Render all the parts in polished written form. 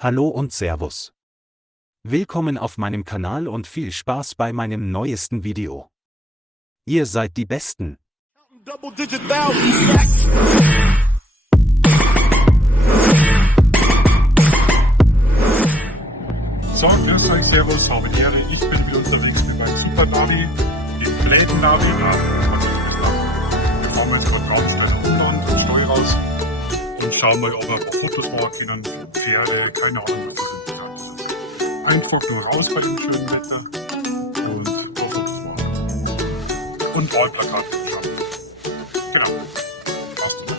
Hallo und Servus. Willkommen auf meinem Kanal und viel Spaß bei meinem neuesten Video. Ihr seid die Besten. So, grüß euch, servus, habe die Ehre, ich bin wieder unterwegs mit meinem Super Navi, dem Pläden Navi. Wir fahren jetzt gerade ganz nach Umland und Steu raus und schauen mal, ob wir ein paar Fotos machen können, Pferde, keine Ahnung, was wir sind. Einfach nur raus bei dem schönen Wetter und ein paar Fotos machen. Und Wahlplakate schauen. Genau. Passt, ne?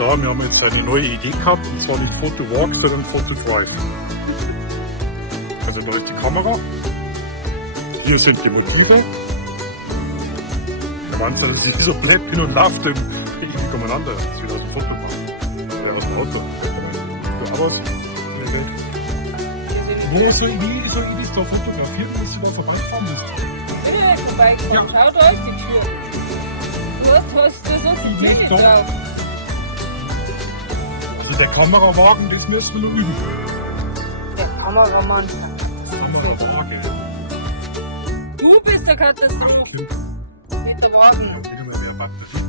So, wir haben jetzt eine neue Idee gehabt, und zwar nicht Photo Walk, sondern Photo Drive. Also da ist die Kamera, hier sind die Motive. Der Wahnsinn, dass ich so blöd bin und laufe dem ewig umeinander. Das ist wieder aus dem Foto machen. Oder aus dem Auto. Du aber wo soll ich das da fotografieren, dass du da vorbeifahren musst? Ja, vorbeikommen. Ja. Schau, da ist die Tür. Du hast da so viel Nicht Titel da. drauf. Also der Kamerawagen, das müssen wir noch üben. Der Kameramann. Kamerawagen. Du bist der Katastrophe. Mit der Wagen. Wieder mal mehr Batterie.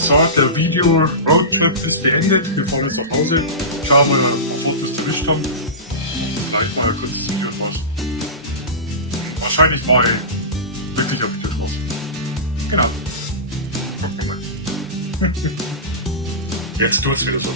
So, der Video Roadtrip ist beendet. Wir fahren jetzt nach Hause. Schauen wir mal, ob Fotos erwischt haben. Vielleicht mal ein kurzes Video was. Wahrscheinlich mal wirklich auf Video drauf. Genau. Gucken wir mal. Jetzt tut's wieder so.